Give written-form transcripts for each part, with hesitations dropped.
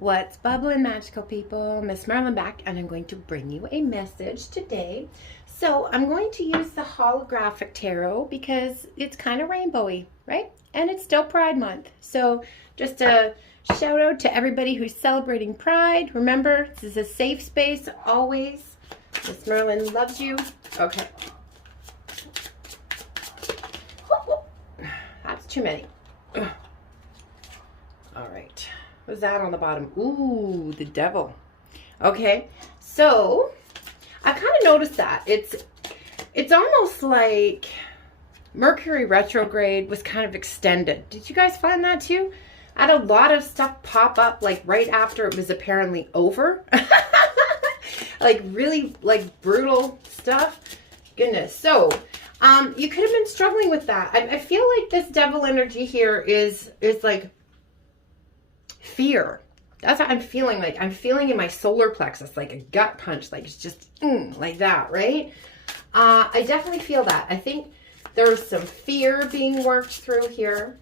What's bubbling, magical people? MsMerlin back, and I'm going to bring you a message today. So I'm going to use the holographic tarot because it's kind of rainbowy, right? And it's still Pride Month. So just a shout out to everybody who's celebrating Pride. Remember, this is a safe space always. MsMerlin loves you. Okay. That's too many. All right. What's that on the bottom? Ooh, the devil. Okay, so I kind of noticed that it's almost like Mercury retrograde was kind of extended. Did you guys find that too? I had a lot of stuff pop up like right after it was apparently over. Like really like brutal stuff. Goodness. So you could have been struggling with that. I feel like this devil energy here is like fear. That's what I'm feeling like. I'm feeling in my solar plexus, like a gut punch, like it's just like that, right? I definitely feel that. I think there's some fear being worked through here.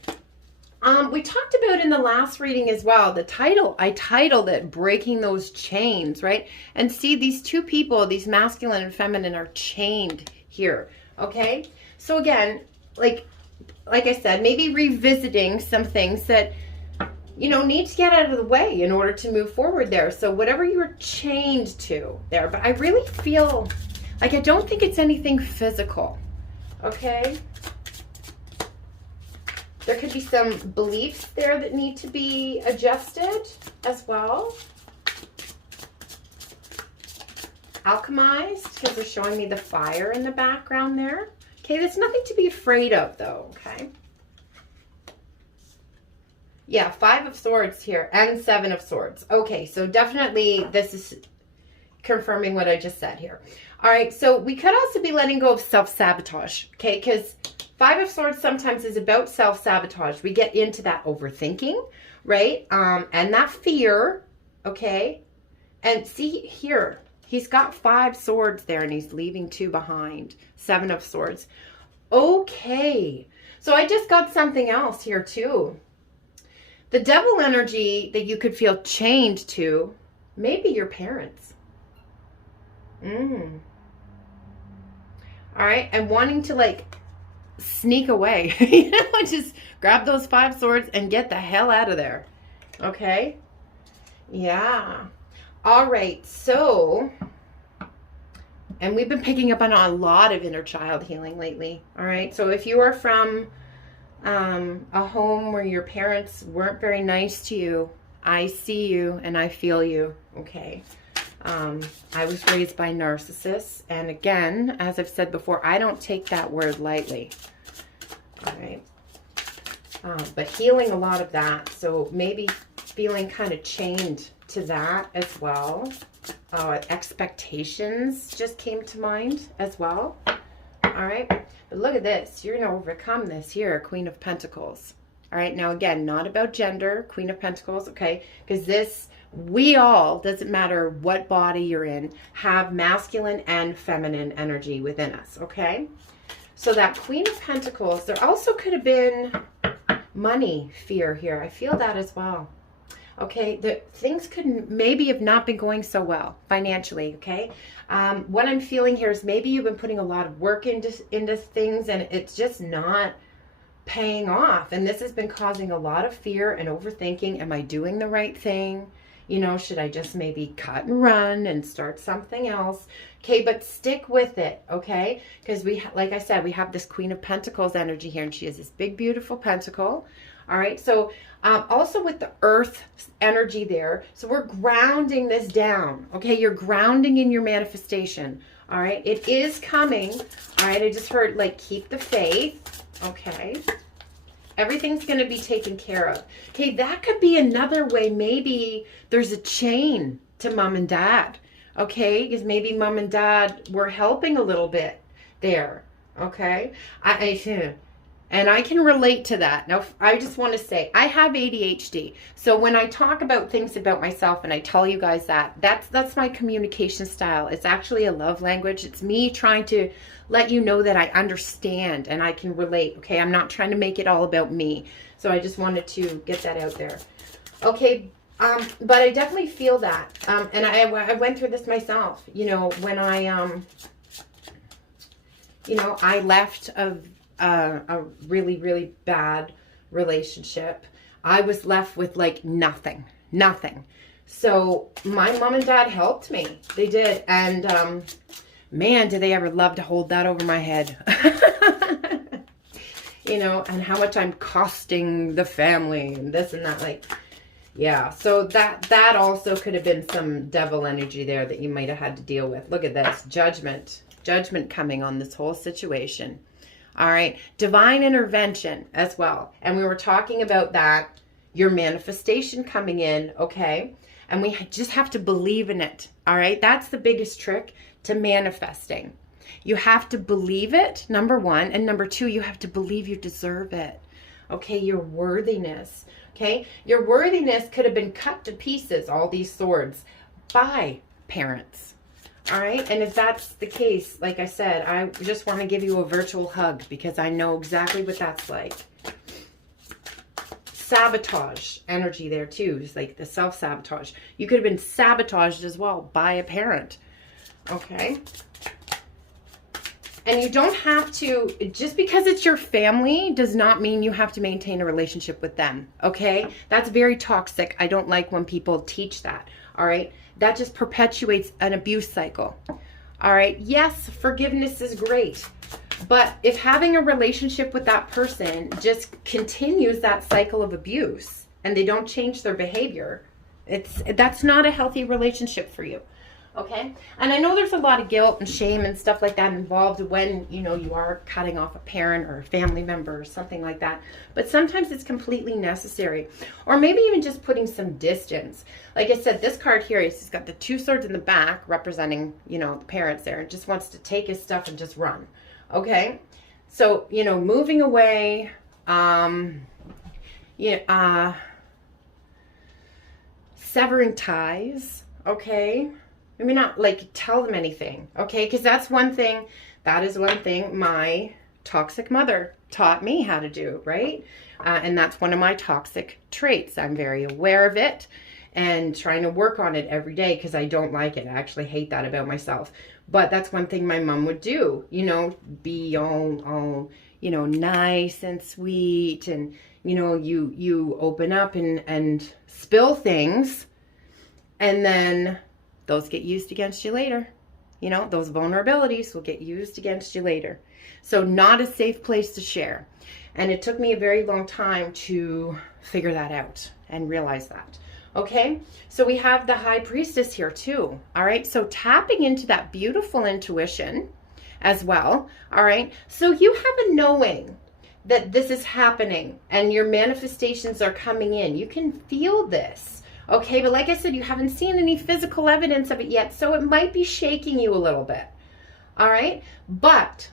We talked about in the last reading as well, the title, I titled it Breaking Those Chains, right? And see, these two people, these masculine and feminine, are chained here, okay? So again, like I said, maybe revisiting some things that you know, need to get out of the way in order to move forward there. So whatever you're chained to there, but I really feel like I don't think it's anything physical, okay? There could be some beliefs there that need to be adjusted as well. Alchemized, because they're showing me the fire in the background there. Okay, there's nothing to be afraid of though, okay? Yeah, 5 of Swords here and 7 of Swords. Okay, so definitely this is confirming what I just said here. All right, so we could also be letting go of self-sabotage, okay? Because 5 of Swords sometimes is about self-sabotage. We get into that overthinking, right? And that fear, okay? And see here, he's got 5 swords there and he's leaving 2 behind. 7 of Swords. Okay, so I just got something else here too. The devil energy that you could feel chained to, maybe your parents. All right, and wanting to like sneak away, you know, just grab those 5 swords and get the hell out of there. Okay, yeah. All right, so, and we've been picking up on a lot of inner child healing lately. All right, so if you are from a home where your parents weren't very nice to you, I see you and I feel you, okay? I was raised by narcissists, and again, as I've said before, I don't take that word lightly, all right? But healing a lot of that, so maybe feeling kind of chained to that as well. Expectations just came to mind as well, all right? But look at this. You're going to overcome this here, Queen of Pentacles. All right. Now, again, not about gender, Queen of Pentacles, okay? Because this, we all, doesn't matter what body you're in, have masculine and feminine energy within us, okay? So that Queen of Pentacles, there also could have been money fear here. I feel that as well. Okay, the things could maybe have not been going so well financially, okay? What I'm feeling here is maybe you've been putting a lot of work into things and it's just not paying off. And this has been causing a lot of fear and overthinking. Am I doing the right thing? You know, should I just maybe cut and run and start something else? Okay, but stick with it, okay? Because we, like I said, we have this Queen of Pentacles energy here and she has this big, beautiful pentacle. All right, so also with the earth energy there, so we're grounding this down, okay? You're grounding in your manifestation, all right? It is coming, all right? I just heard, like, keep the faith, okay? Everything's going to be taken care of. Okay, that could be another way. Maybe there's a chain to mom and dad, okay? Because maybe mom and dad were helping a little bit there, okay? And I can relate to that. Now, I just want to say, I have ADHD. So when I talk about things about myself and I tell you guys that, that's my communication style. It's actually a love language. It's me trying to let you know that I understand and I can relate. Okay, I'm not trying to make it all about me. So I just wanted to get that out there. Okay, But I definitely feel that. And I went through this myself, you know, when I, you know, I left a really, really bad relationship. I was left with like nothing. So my mom and dad helped me. They did. And, man, did they ever love to hold that over my head. You know, and how much I'm costing the family and this and that, like, yeah. So that also could have been some devil energy there that you might have had to deal with. Look at this, judgment coming on this whole situation. All right, divine intervention as well. And we were talking about that, your manifestation coming in, okay? And we just have to believe in it, all right? That's the biggest trick to manifesting. You have to believe it, number one. And number two, you have to believe you deserve it. Okay, your worthiness. Okay, your worthiness could have been cut to pieces, all these swords, by parents. All right, and if that's the case, like I said, I just want to give you a virtual hug because I know exactly what that's like. Sabotage energy there too, just like the self-sabotage. You could have been sabotaged as well by a parent. Okay. And you don't have to, just because it's your family does not mean you have to maintain a relationship with them, okay? That's very toxic. I don't like when people teach that, all right? That just perpetuates an abuse cycle, all right? Yes, forgiveness is great, but if having a relationship with that person just continues that cycle of abuse and they don't change their behavior, that's not a healthy relationship for you. Okay, and I know there's a lot of guilt and shame and stuff like that involved when, you know, you are cutting off a parent or a family member or something like that. But sometimes it's completely necessary. Or maybe even just putting some distance. Like I said, this card here, he's got the two swords in the back representing, you know, the parents there. And just wants to take his stuff and just run. Okay, so, you know, moving away, severing ties, okay. Maybe not like tell them anything, okay? Because that's one thing, that is one thing my toxic mother taught me how to do, right? And that's one of my toxic traits. I'm very aware of it and trying to work on it every day because I don't like it. I actually hate that about myself. But that's one thing my mom would do, you know, be all you know, nice and sweet. And, you know, you open up and spill things and then those get used against you later. You know, those vulnerabilities will get used against you later. So not a safe place to share. And it took me a very long time to figure that out and realize that. Okay, so we have the High Priestess here too. All right, so tapping into that beautiful intuition as well. All right, so you have a knowing that this is happening and your manifestations are coming in. You can feel this. Okay, but like I said, you haven't seen any physical evidence of it yet, so it might be shaking you a little bit. All right, but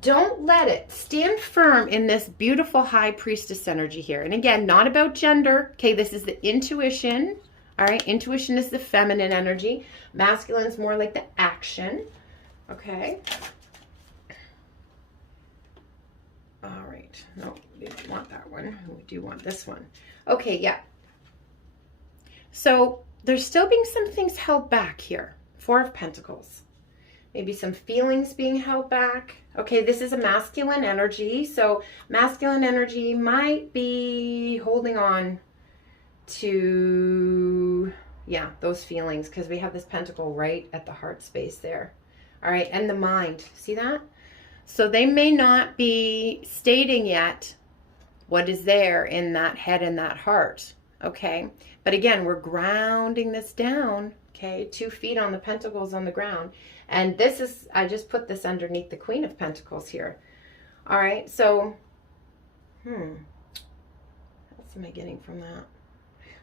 don't let it. Stand firm in this beautiful High Priestess energy here. And again, not about gender. Okay, this is the intuition. All right, intuition is the feminine energy. Masculine is more like the action. Okay. All right. No, we don't want that one. We do want this one. Okay, yeah. So there's still being some things held back here. Four of Pentacles. Maybe some feelings being held back. Okay, this is a masculine energy. So masculine energy might be holding on to, yeah, those feelings because we have this pentacle right at the heart space there. All right, and the mind. See that? So they may not be stating yet what is there in that head and that heart. Okay, but again, we're grounding this down, okay, 2 feet on the pentacles on the ground. And this is, I just put this underneath the Queen of Pentacles here. All right, so, what else am I getting from that?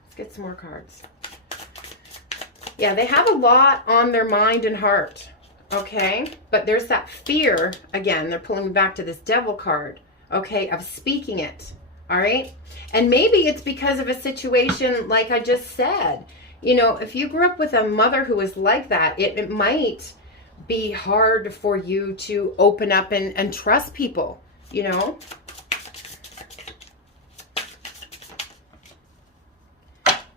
Let's get some more cards. Yeah, they have a lot on their mind and heart, okay? But there's that fear, again, they're pulling me back to this Devil card, okay, of speaking it. All right. And maybe it's because of a situation like I just said. You know, if you grew up with a mother who was like that, it might be hard for you to open up and trust people, you know.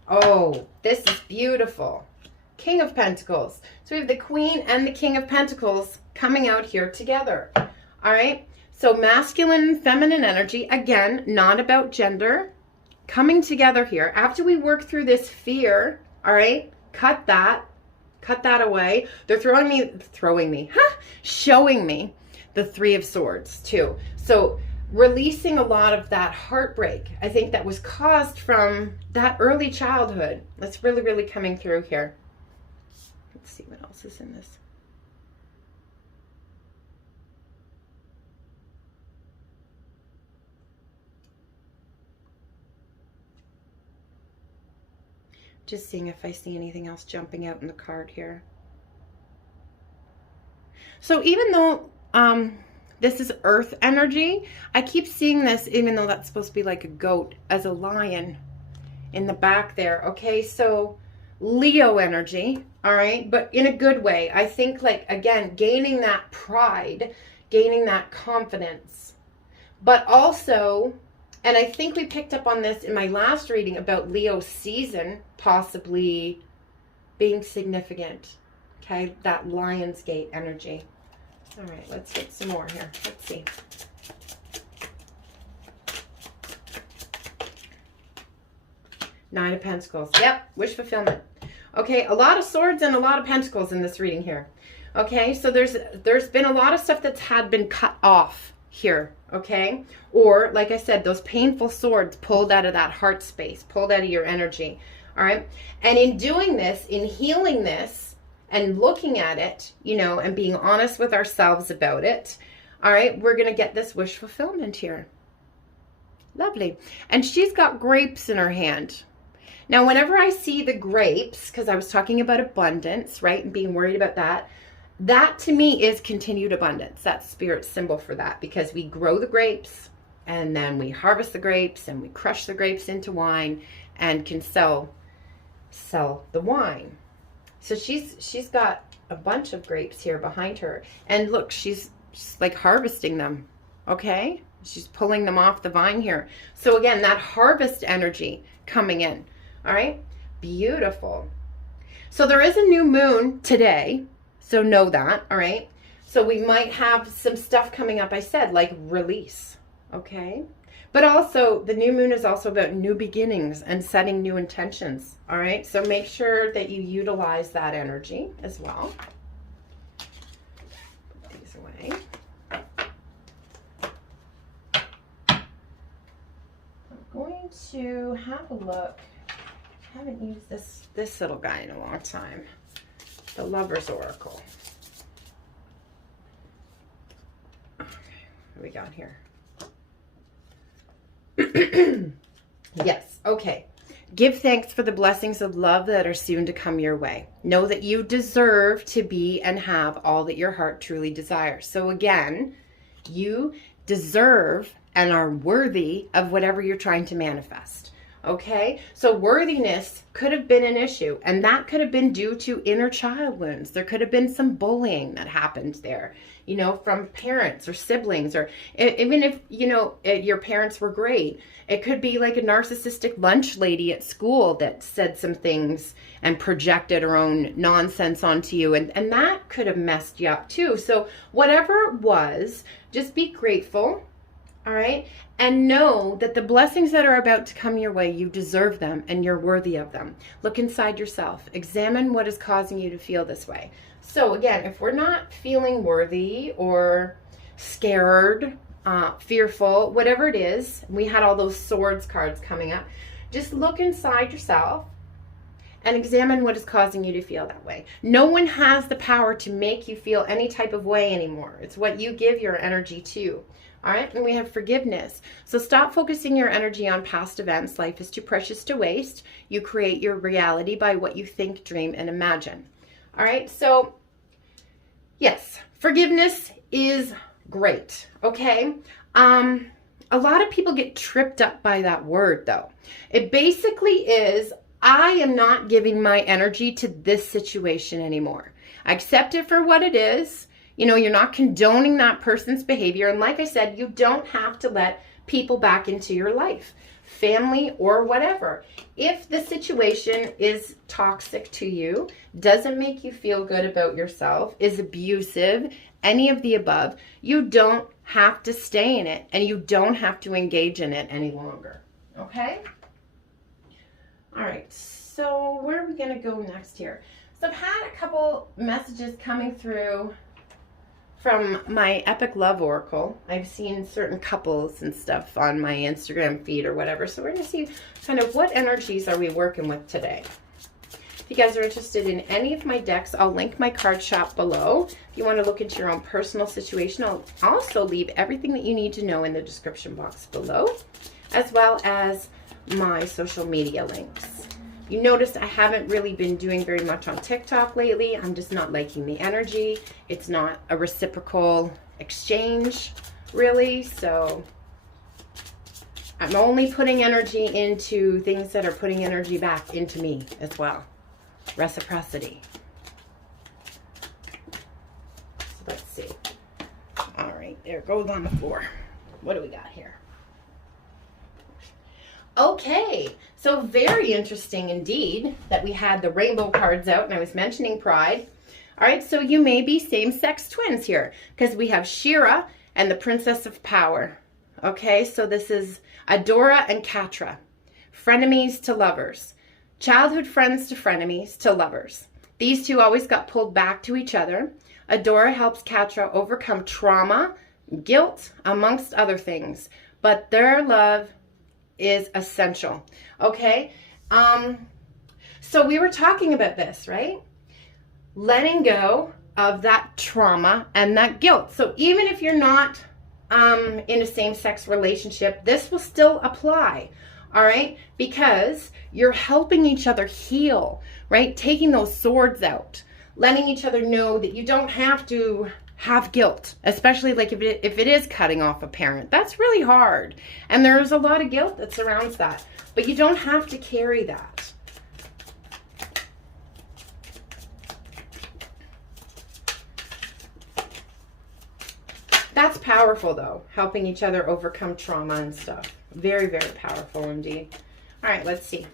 Oh, this is beautiful. King of Pentacles. So we have the Queen and the King of Pentacles coming out here together. All right. So masculine and feminine energy, again, not about gender, coming together here. After we work through this fear, all right, cut that away. They're showing me the Three of Swords too. So releasing a lot of that heartbreak, I think, that was caused from that early childhood. That's really, really coming through here. Let's see what else is in this. Just seeing if I see anything else jumping out in the card here. So even though this is earth energy, I keep seeing this, even though that's supposed to be like a goat, as a lion in the back there. Okay, so Leo energy, all right, but in a good way. I think, like, again, gaining that pride, gaining that confidence, but also, and I think we picked up on this in my last reading about Leo season possibly being significant. Okay, that Lionsgate energy. All right, let's get some more here. Let's see. Nine of Pentacles. Yep, wish fulfillment. Okay, a lot of swords and a lot of pentacles in this reading here. Okay, so there's been a lot of stuff that's had been cut off here, okay? Or, like I said, those painful swords pulled out of that heart space, pulled out of your energy, all right? And in doing this, in healing this and looking at it, you know, and being honest with ourselves about it, all right, we're going to get this wish fulfillment here. Lovely. And she's got grapes in her hand. Now, whenever I see the grapes, because I was talking about abundance, right, and being worried about that, that to me is continued abundance. That's spirit symbol for that, because we grow the grapes and then we harvest the grapes and we crush the grapes into wine and can sell the wine. So she's got a bunch of grapes here behind her, and look, she's like harvesting them. Okay, she's pulling them off the vine here. So again, that harvest energy coming in. All right, beautiful. So there is a new moon today. So know that, all right? So we might have some stuff coming up, I said, like release, okay? But also, the new moon is also about new beginnings and setting new intentions, all right? So make sure that you utilize that energy as well. Put these away. I'm going to have a look. I haven't used this little guy in a long time. The Lover's Oracle. Okay, what do we got here? Yes, okay. Give thanks for the blessings of love that are soon to come your way. Know that you deserve to be and have all that your heart truly desires. So again, you deserve and are worthy of whatever you're trying to manifest. Okay, so worthiness could have been an issue, and that could have been due to inner child wounds. There could have been some bullying that happened there, you know, from parents or siblings, or even if, you know, your parents were great. It could be like a narcissistic lunch lady at school that said some things and projected her own nonsense onto you, and that could have messed you up too. So whatever it was, just be grateful. All right. And know that the blessings that are about to come your way, you deserve them and you're worthy of them. Look inside yourself. Examine what is causing you to feel this way. So again, if we're not feeling worthy or scared, fearful, whatever it is, we had all those swords cards coming up. Just look inside yourself and examine what is causing you to feel that way. No one has the power to make you feel any type of way anymore. It's what you give your energy to. All right, and we have forgiveness. So stop focusing your energy on past events. Life is too precious to waste. You create your reality by what you think, dream, and imagine. All right, so yes, forgiveness is great, okay? A lot of people get tripped up by that word, though. It basically is, I am not giving my energy to this situation anymore. I accept it for what it is. You know, you're not condoning that person's behavior. And like I said, you don't have to let people back into your life, family or whatever. If the situation is toxic to you, doesn't make you feel good about yourself, is abusive, any of the above, you don't have to stay in it and you don't have to engage in it any longer. Okay? All right, so where are we going to go next here? So I've had a couple messages coming through from my Epic Love Oracle. I've seen certain couples and stuff on my Instagram feed or whatever. So we're going to see kind of what energies are we working with today. If you guys are interested in any of my decks, I'll link my card shop below. If you want to look into your own personal situation, I'll also leave everything that you need to know in the description box below, as well as my social media links. You notice I haven't really been doing very much on TikTok lately. I'm just not liking the energy. It's not a reciprocal exchange, really. So I'm only putting energy into things that are putting energy back into me as well. Reciprocity. So let's see. All right, there it goes on the floor. What do we got here? Okay, so very interesting indeed that we had the rainbow cards out and I was mentioning pride. All right, so you may be same-sex twins here because we have Shira and the Princess of Power. Okay, so this is Adora and Katra, frenemies to lovers, childhood friends to frenemies to lovers. These two always got pulled back to each other. Adora helps Katra overcome trauma, guilt, amongst other things, but their love is essential. Okay, so we were talking about this, right? Letting go of that trauma and that guilt. So even if you're not in a same-sex relationship, this will still apply. All right, because you're helping each other heal, right? Taking those swords out, letting each other know that you don't have to have guilt, especially like if it is cutting off a parent. That's really hard. And there's a lot of guilt that surrounds that. But you don't have to carry that. That's powerful though, helping each other overcome trauma and stuff. Very, very powerful indeed. All right, let's see.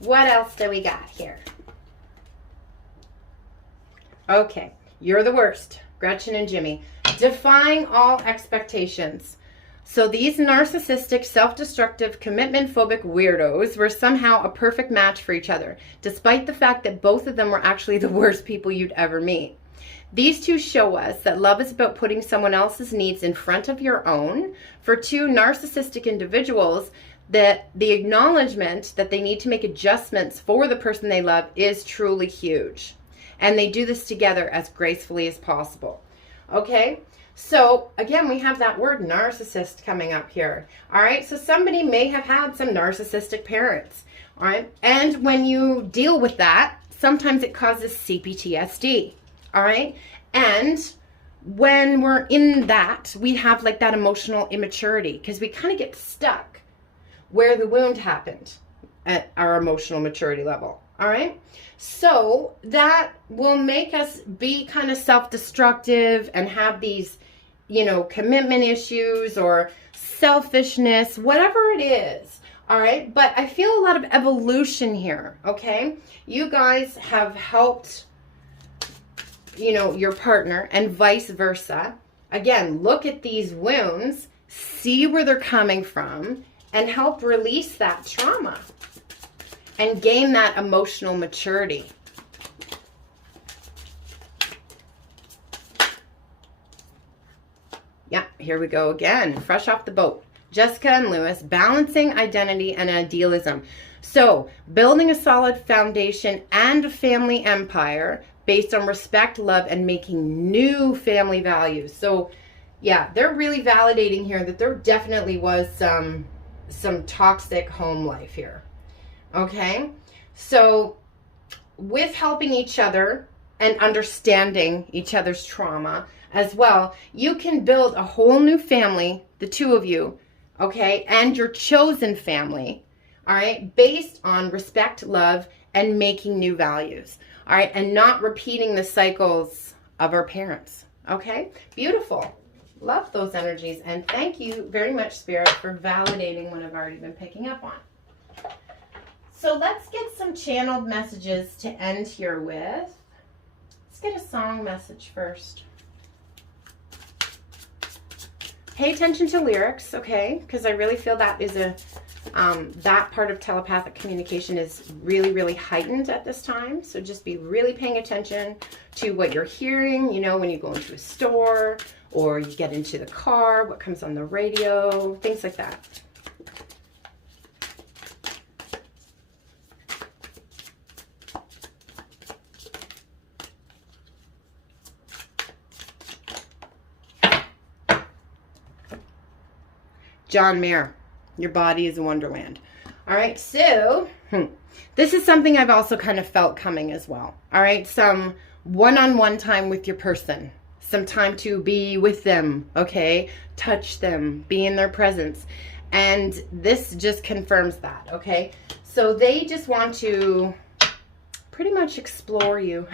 What else do we got here? Okay. You're the worst, Gretchen and Jimmy. Defying all expectations. So these narcissistic, self-destructive, commitment-phobic weirdos were somehow a perfect match for each other, despite the fact that both of them were actually the worst people you'd ever meet. These two show us that love is about putting someone else's needs in front of your own. For two narcissistic individuals, that the acknowledgement that they need to make adjustments for the person they love is truly huge. And they do this together as gracefully as possible. Okay, so again, we have that word narcissist coming up here. All right, so somebody may have had some narcissistic parents. All right, and when you deal with that, sometimes it causes CPTSD. All right, and when we're in that, we have like that emotional immaturity because we kind of get stuck where the wound happened at our emotional maturity level. All right, so that will make us be kind of self-destructive and have these, you know, commitment issues or selfishness, whatever it is. All right, but I feel a lot of evolution here. Okay, you guys have helped, you know, your partner and vice versa. Again, look at these wounds, see where they're coming from, and help release that trauma and gain that emotional maturity. Yeah, here we go again. Fresh off the boat. Jessica and Lewis, balancing identity and idealism. So, building a solid foundation and a family empire based on respect, love, and making new family values. So, yeah, they're really validating here that there definitely was some toxic home life here. Okay, so with helping each other and understanding each other's trauma as well, you can build a whole new family, the two of you, okay, and your chosen family, all right, based on respect, love, and making new values, all right, and not repeating the cycles of our parents. Okay, beautiful. Love those energies. And thank you very much, Spirit, for validating what I've already been picking up on. So let's get some channeled messages to end here with. Let's get a song message first. Pay attention to lyrics, okay? Because I really feel that is that part of telepathic communication is really, really heightened at this time. So just be really paying attention to what you're hearing, you know, when you go into a store or you get into the car, what comes on the radio, things like that. John Mayer, your body is a wonderland. All right, so this is something I've also kind of felt coming as well. All right, some one-on-one time with your person, some time to be with them, okay? Touch them, be in their presence. And this just confirms that, okay? So they just want to pretty much explore you.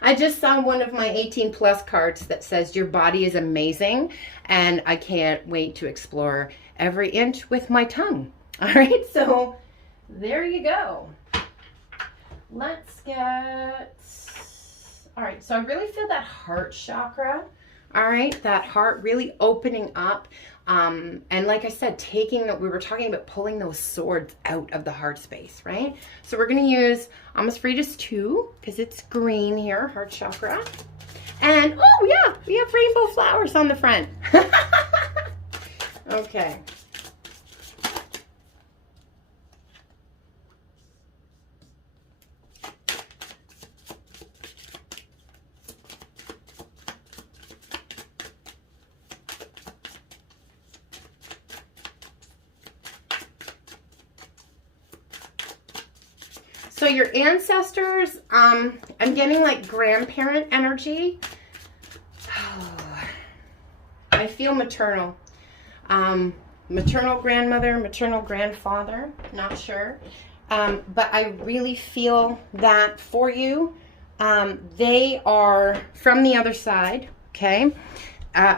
I just saw one of my 18 plus cards that says your body is amazing and I can't wait to explore every inch with my tongue. All right, so there you go. Let's get, all right, so I really feel that heart chakra. All right, that heart really opening up. And like I said, we were talking about pulling those swords out of the heart space, right? So we're going to use Amas 2 because it's green here, heart chakra. And, oh yeah, we have rainbow flowers on the front. Okay. So your ancestors, I'm getting like grandparent energy. Oh, I feel maternal. Maternal grandmother, maternal grandfather, not sure. But I really feel that for you. They are from the other side, okay?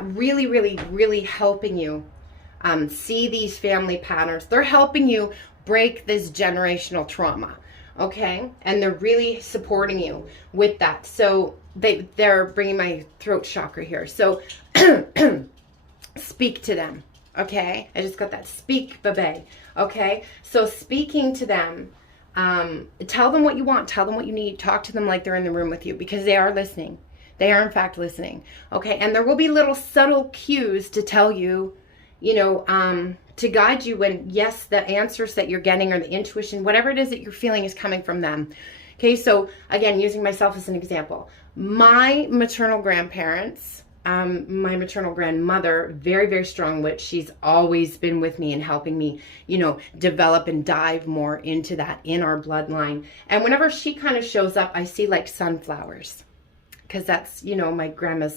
Really, really, really helping you see these family patterns. They're helping you break this generational trauma. Okay, and they're really supporting you with that. So they're bringing my throat chakra here. So speak to them. Okay, I just got that speak, babe. Okay, so speaking to them, tell them what you want, tell them what you need, talk to them like they're in the room with you because they are listening. They are in fact listening. Okay, and there will be little subtle cues to tell you, you know, to guide you when, yes, the answers that you're getting or the intuition, whatever it is that you're feeling is coming from them. Okay, so again, using myself as an example, my maternal grandparents, my maternal grandmother, very, very strong witch. She's always been with me and helping me, you know, develop and dive more into that in our bloodline. And whenever she kind of shows up, I see like sunflowers because that's, you know, my grandma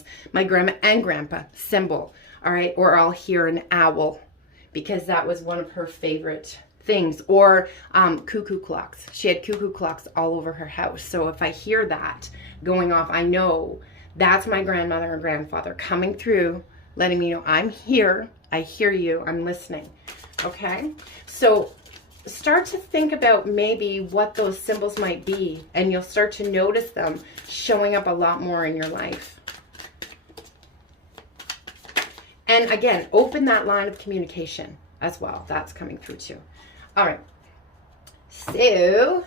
and grandpa symbol. All right, or I'll hear an owl because that was one of her favorite things, or cuckoo clocks. She had cuckoo clocks all over her house. So if I hear that going off, I know that's my grandmother and grandfather coming through, letting me know I'm here, I hear you, I'm listening. Okay, so start to think about maybe what those symbols might be, and you'll start to notice them showing up a lot more in your life. And again, open that line of communication as well. That's coming through too. All right. So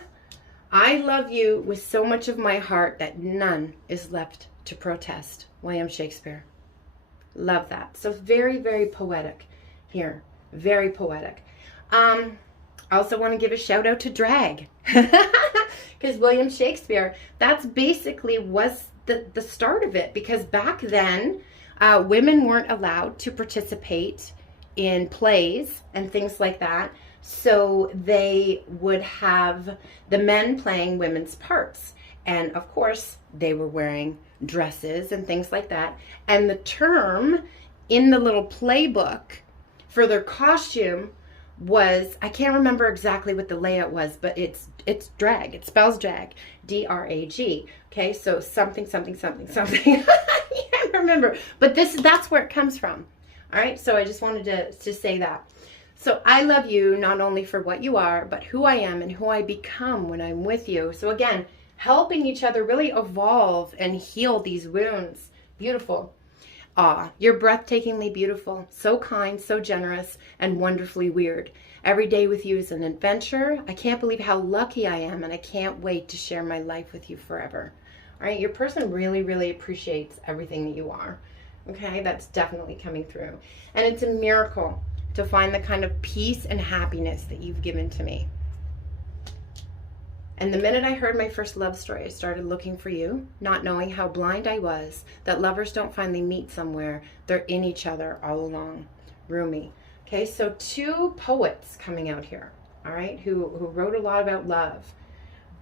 I love you with so much of my heart that none is left to protest. William Shakespeare. Love that. So very, very poetic here. Very poetic. I also want to give a shout out to drag. Because William Shakespeare, that's basically was the start of it. Because back then, women weren't allowed to participate in plays and things like that. So they would have the men playing women's parts. And of course, they were wearing dresses and things like that. And the term in the little playbook for their costume was, I can't remember exactly what the layout was, but it's drag. It spells drag, D-R-A-G. Okay, so something, something, something, something. I can't remember, but that's where it comes from. All right, so I just wanted to say that. So I love you not only for what you are, but who I am and who I become when I'm with you. So again, helping each other really evolve and heal these wounds. Beautiful. You're breathtakingly beautiful, so kind, so generous, and wonderfully weird. Every day with you is an adventure. I can't believe how lucky I am, and I can't wait to share my life with you forever. All right, your person really, really appreciates everything that you are. Okay, that's definitely coming through. And it's a miracle to find the kind of peace and happiness that you've given to me. And the minute I heard my first love story, I started looking for you, not knowing how blind I was, that lovers don't finally meet somewhere. They're in each other all along. Rumi. Okay, so two poets coming out here, all right, who wrote a lot about love.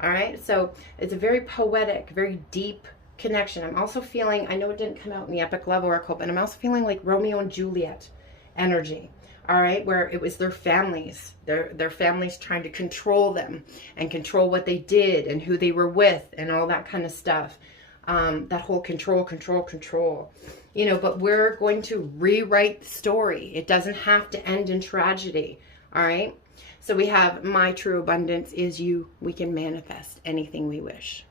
All right, so it's a very poetic, very deep connection. I'm also feeling, I know it didn't come out in the Epic Love Oracle, but I'm also feeling like Romeo and Juliet energy. All right, where it was their families, their families trying to control them and control what they did and who they were with and all that kind of stuff. That whole control, you know, but we're going to rewrite the story. It doesn't have to end in tragedy. All right, so we have my true abundance is you. We can manifest anything we wish.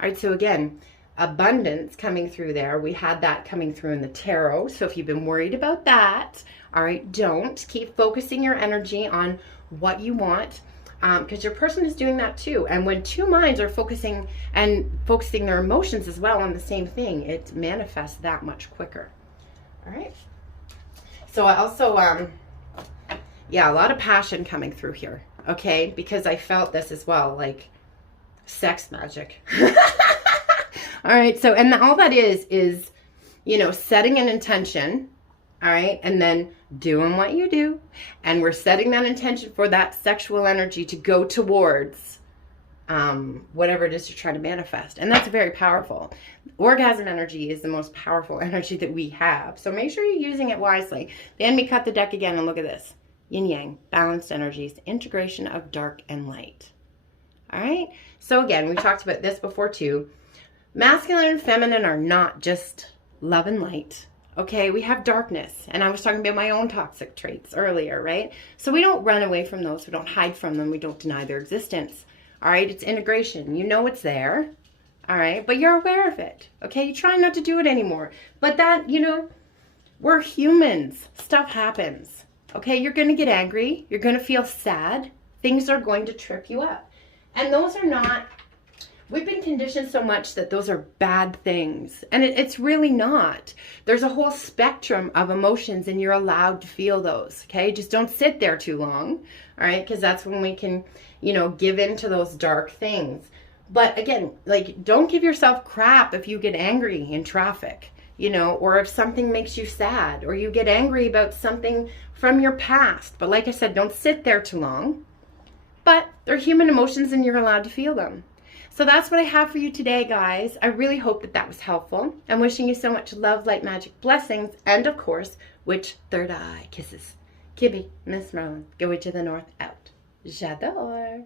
All right, so again, abundance coming through there. We had that coming through in the tarot. So if you've been worried about that, all right, don't. Keep focusing your energy on what you want, because your person is doing that too. And when two minds are focusing their emotions as well on the same thing, it manifests that much quicker. All right. So I also, yeah, a lot of passion coming through here. Okay, because I felt this as well, like sex magic. All right, so, and all that is, you know, setting an intention, all right, and then doing what you do, and we're setting that intention for that sexual energy to go towards whatever it is you're trying to manifest, and that's very powerful. Orgasm energy is the most powerful energy that we have, so make sure you're using it wisely. Then we cut the deck again, and look at this. Yin-yang, balanced energies, integration of dark and light. All right, so again, we talked about this before too. Masculine and feminine are not just love and light. Okay, we have darkness. And I was talking about my own toxic traits earlier, right? So we don't run away from those. We don't hide from them. We don't deny their existence. All right, it's integration. You know it's there. All right, but you're aware of it. Okay, you try not to do it anymore. But that, you know, we're humans. Stuff happens. Okay, you're going to get angry. You're going to feel sad. Things are going to trip you up. And those are not... We've been conditioned so much that those are bad things. And it's really not. There's a whole spectrum of emotions and you're allowed to feel those, okay? Just don't sit there too long, all right? Because that's when we can, you know, give in to those dark things. But again, like, don't give yourself crap if you get angry in traffic, you know, or if something makes you sad or you get angry about something from your past. But like I said, don't sit there too long. But they're human emotions and you're allowed to feel them. So that's what I have for you today, guys. I really hope that that was helpful. I'm wishing you so much love, light, magic, blessings, and of course, witch third eye kisses. Kibby, MsMerlin, go to the north, out. J'adore.